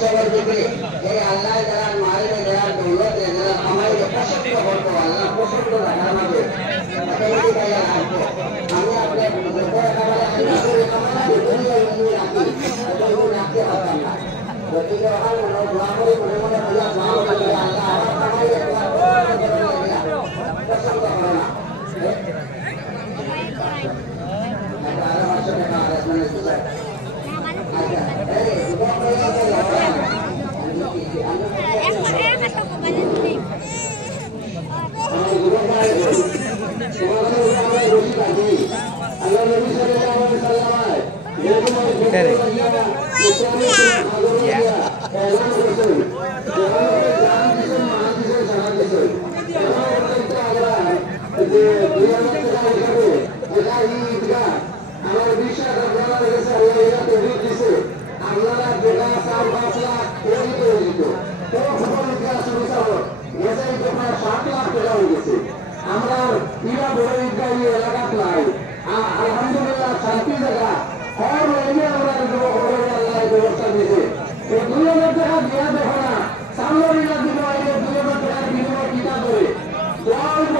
সকল দিকে এই আল্লাহ যারা মারিবে যারা দৌলতে যারা আমাদের পছন্দ করবো আল্লাহ পছন্দ রাখার মাঝে আমি আপনার রাখতে পারতাম না গতিকে দোয়া করে মনে মনে আল্লাহ আমার পছন্দ করে না আলহামদুলিল্লাহ শান্তি জায়গা হর এনে আমরা ব্যবস্থা দিয়েছে এই 2,000 টাকা দেওয়া দেখো না সামনের দিন আইলে 2,000 টাকা বিনিময় কিনা করে দোয়া হইব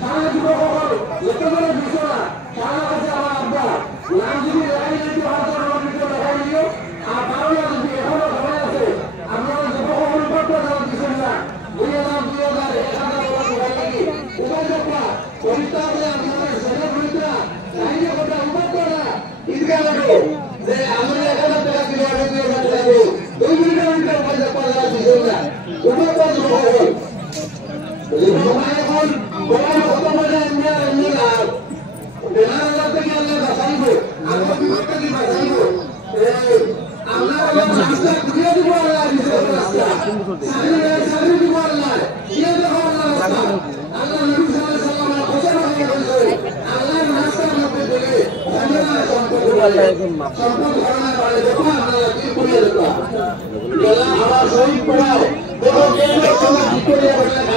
সারা যুবক সকল যতগুলো বিষয় না সারা কাছে আমার আব্বা নাম যদি দেখাই যদি হাজার কিছু দেখাই দিও আর কারণ যদি এখনো সময় আছে আপনারা যুবক সকল করতে যাওয়ার কিছু না 2,000 1,000 উপায় দেখা পবিত্র আপনাদের সেবা পবিত্র চাইলে কথা উপাত্ত না ঈদগাহ লাগো যে আমাদের 1,000 টাকা দিলে আমি 2,000 টাকা দেব 2 মিনিটের পয়সা পাওয়া দিবেন না উপাত্ত হবে এখন বড় কত মজা এমনি লাভ বেলা থেকে আল্লাহ বাঁচাইবো আমরা বিপদটা কি বাঁচাইবো আমরা রাস্তা ঘুরিয়ে দিব আল্লাহ রাস্তা সামনে দিব আল্লাহ দিয়ে দেবো আল্লাহ রাস্তা আল্লাহ নবী সাল্লাল্লাহু আলাইহি ওয়াসাল্লাম আল্লাহর রাস্তার মধ্যে দিলে সম্পদ ধারণা করে দেখো আল্লাহ কি করে দেবো বেলা আওয়াজ হই পড়াও দেখো কেন সময় ভিতরিয়া বসে না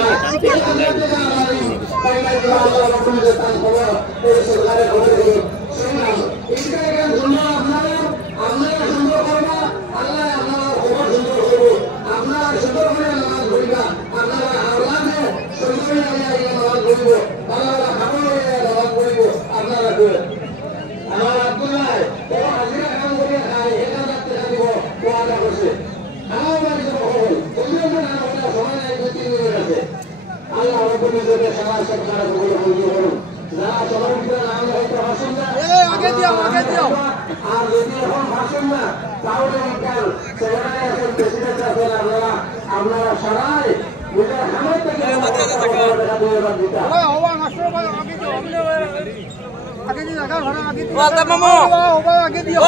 আল্লাহ থেকে আমাদের পাইলা দিবা আল্লাহ রাব্বুল জাতান খবর এই সরকারের খবর দিও শুনলাম এইটা এর জন্য আপনারা সুন্দর করবা আল্লাহ আপনারা খবর সুন্দর করবে আপনারা সুন্দর করে নামাজ পড়িবা আপনারা আওলাদে সুন্দর করে নামাজ পড়িব আল্লাহ খাবার নামাজ পড়িব আপনারা আমার আব্দুল্লাহ বড় হাজিরা কাম করে খায় 1,000 টাকা দিব ওয়াদা করছে আমার বাড়ি যাব খবর বুঝলেন না আমরা সময় নাই 2-3 মিনিট আছে আল্লাহ রাব্বুল ইজ্জতের সবার সরকার কবুল করুন যারা সবার ভিতরে নাম হয়তো ভাষণ না আগে দিও আর যদি এখন ভাষণ না তাহলে কাল সেখানে আছেন প্রেসিডেন্ট আছেন আপনারা সবাই বুঝে হামের থেকে আগে দিও